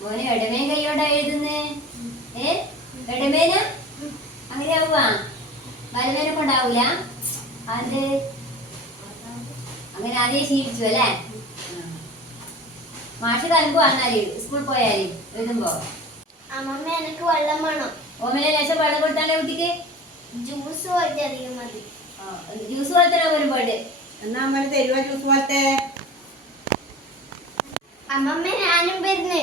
മോനെ ഇടമേ കൈയോടാ എഴുതുന്നേ? ഏ? ഇടമേന അങ്ങനെ ആവുവാ. വലമേനെ കൊണ്ടാവൂല അത് അങ്ങനെ ആദ്യം ശീലിച്ചു അല്ലേ? മാഷ് കലമ്പ് വന്നാൽ സ്കൂളിൽ പോയാൽ എഴുതുമ്പോ? അമ്മമ്മ എനിക്ക് വെള്ളം വേണം. ഓമനെ ലേശം വെള്ളം കൊടുത്താലേ കുട്ടിക്ക്? ജ്യൂസ് പോലത്തെ അധികം മതി. ജ്യൂസ് പോലത്തെ പോലും പോയിട്ട് എന്നാ അമ്മ തരുവാ ജ്യൂസ് പോലത്തെ? അമ്മമ്മ ഞാനും വരുന്നേ.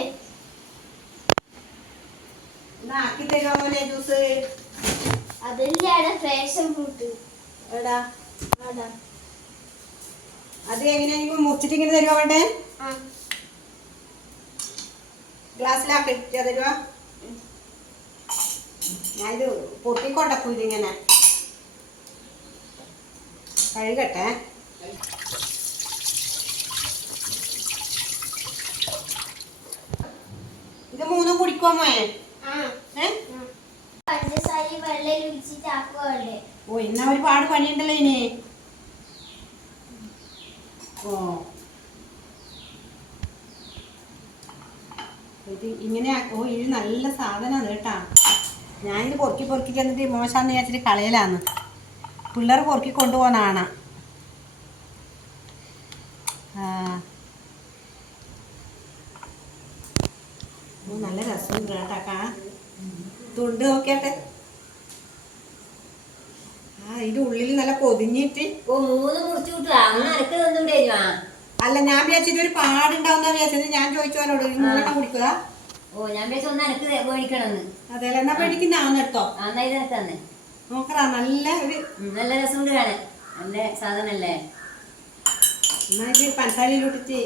ആക്കി തരുവ പോലെ ജ്യൂസ്? അതില്ലാടെ fashion fruit. എടാ. അതാ. അത് എങ്ങനെയാ? ഇപ്പൊ മുറിച്ചിട്ട് ഇങ്ങനെ തരുവാ വേണ്ടേ? ഗ്ലാസ്സിലാക്കി തരുവ? ഞാൻ ഇത് പൊട്ടിക്കൊണ്ടപ്പോ ഇതിങ്ങനെ കഴുകട്ടെ. ഇത് മൂന്നും കുടിക്കുമോ ഓ എന്നാ ഒരുപാട് പണിയുണ്ടല്ലോ ഇനി. ഓ. ഇങ്ങനെ ഓ ഇത് നല്ല സാധനമാണ് കേട്ടാ. ഞാനിത് പൊറുക്കി പൊറുക്കി ചെന്നിട്ട് മോശാന്ന് വിചാരിച്ചിട്ട് കളയലാന്ന്. പിള്ളേർ പൊറുക്കി കൊണ്ടുപോകുന്നതാണ് ആ. നല്ല രസമുണ്ട് കേട്ടാക്കാ തുണ്ട് നോക്കിയാട്ടെ. ആ ഇതിന്റെ ഉള്ളിൽ നല്ല പൊതിഞ്ഞിട്ട്. ഓ മൂന്ന് മുറിച്ചു കിട്ടുക. അങ്ങനെ അനക്ക് തന്നുണ്ടായിരുവാ അല്ല ഞാൻ വിചാരിച്ചിട്ട് ഒരു പാടുണ്ടാവുന്ന വിചാരിച്ചത്. ഞാൻ ചോദിച്ചു അവനോട് മൂന്നെണ്ണം കുടിക്കുക ഓ ഞാൻ വിചാരിച്ചു ഒന്ന് അനക്ക് മേടിക്കണമെന്ന്. അതെല്ലാം എന്നാ പേടിക്കുന്ന ആവുന്ന എടുത്തോ? നോക്കറാ നല്ല ഒരു നല്ല രസമുണ്ട് കാണാൻ. നല്ല സാധനല്ലേ? എന്നാ ഇത് പഞ്ചസാരയിലിട്ടിട്ട്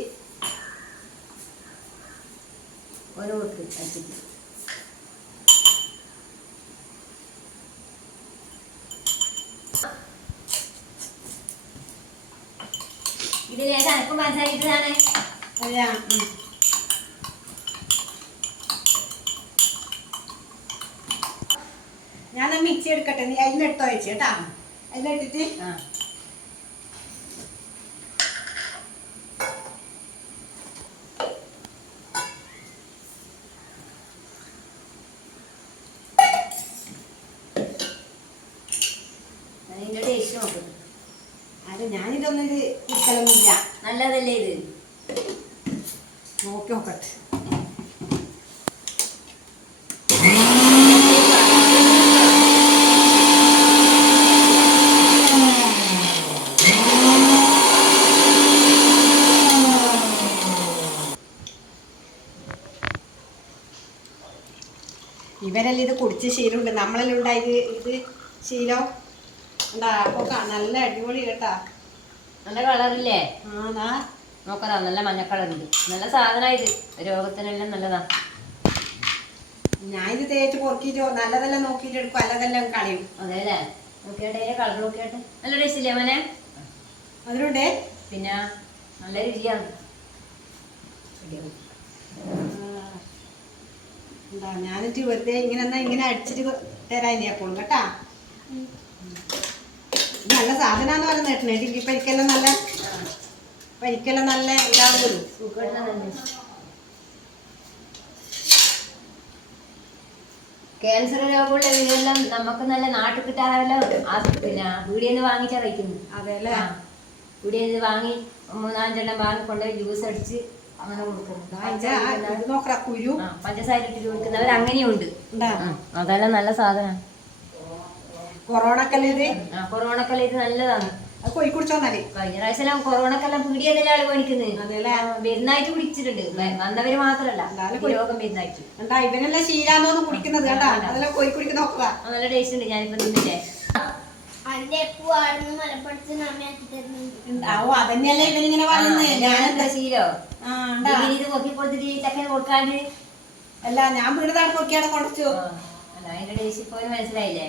ഇത് ലേശം അനക്കും മനസ്സിലാക്കിട്ടതാണ് അതെയാ ഞാൻ മിക്സി എടുക്കട്ടെ? നീ അതിലെടുത്തോ വെച്ച് കേട്ടാ. അതിലിട്ടിട്ട് ആ. അതിന്റെ ടേസ്റ്റ് നോക്കും. അത് ഞാനിതൊന്നും ഇത് കുടിക്കലൊന്നുമില്ല നല്ലതല്ലേ ഇത്? നോക്കി നോക്കട്ടെ. ഇവരെല്ലാം ഇത് കുടിച്ച് ശീലമുണ്ട്. നമ്മളെല്ലാം ഉണ്ടായത് ഇത് ശീലം അപ്പൊ നല്ല അടിപൊളി കേട്ടാ. നല്ല കളറില്ലേ? ആണാ. നോക്കതാ നല്ല മഞ്ഞ കളറുണ്ട് നല്ല സാധനം ഇത്. രോഗത്തിനെല്ലാം നല്ലതാ. ഞാൻ ഇത് തേച്ച് പൊറുക്കിട്ടോ നല്ലതെല്ലാം നോക്കിയിട്ട് എടുക്കും അല്ലതെല്ലാം കളയും. അതെല്ലേ നോക്കിയാട്ടെ കളർ നോക്കിയാട്ടെ നല്ല ടേസ്റ്റില്ലേ മോനെ? അതിലുണ്ടേ? പിന്നെ നല്ല രുചിയാണ്. എന്താ ഞാനിട്ട് വെറുതെ ഇങ്ങനെ എന്നാ ഇങ്ങനെ അടിച്ചിട്ട് തരാൻ അപ്പോൾ കേട്ടാ. നല്ല സാധനമാണെന്ന് പറയുന്നത് കേട്ടോ ഡിഗ്രി പരിക്കെല്ലാം നല്ല പരിക്കെല്ലാം നല്ല ഇതാവുമല്ലോ ക്യാൻസർ രോഗമുള്ള വീടുകളിലും നമുക്ക് നല്ല നാട്ടിൽ കിട്ടാറല്ലോ പിന്നെ വീടിന്ന് വാങ്ങിച്ചാ കഴിക്കുന്നു. അതെല്ലേ? നിന്ന് വാങ്ങി മൂന്നാഞ്ചെണ്ണം വാങ്ങി കൊണ്ടുപോയി ജ്യൂസ് അടിച്ച് അങ്ങനെ കൊടുക്കുന്നു പഞ്ചസാര ഇട്ടിട്ട് കൊടുക്കുന്നവർ അങ്ങനെയുണ്ട്. അതെല്ലാം നല്ല സാധനം. കൊറോണക്കെല്ലാം ഇത്? കൊറോണ കൊറോണക്കെല്ലാം നല്ലതാണ്. അത് പോയി കുടിച്ചോന്നാൽ കഴിഞ്ഞ പ്രാവശ്യം കൊറോണക്കെല്ലാം പീടിയെന്നല്ലേ ആൾ മേടിക്കുന്നത് മരുന്നായിട്ട് കുടിച്ചിട്ടുണ്ട്. വന്നവര് മാത്രല്ല. എന്നാലും രോഗം മരുന്നായിട്ട് എന്താ ഇവനെല്ലാം ശീലാന്നോന്ന് കുടിക്കുന്നത് കേട്ടാ. അതെല്ലാം പോയി കുടിക്കുന്ന നോക്കറാ നല്ല ടേസ്റ്റ് ഉണ്ട്. ഞാനിപ്പോ അതന്നെയല്ലേ ഇവനിങ്ങനെ പറയുന്നത് ഞാനെന്താ ശീലോ? ഇത് പൊക്കി കൊടുത്തിട്ട് ചക്കന് കൊടുക്കാണ്ട് അല്ല ഞാൻ വീട് താഴെ അതിന്റെ ടേസ്റ്റ് ഇപ്പൊ മനസ്സിലായില്ലേ.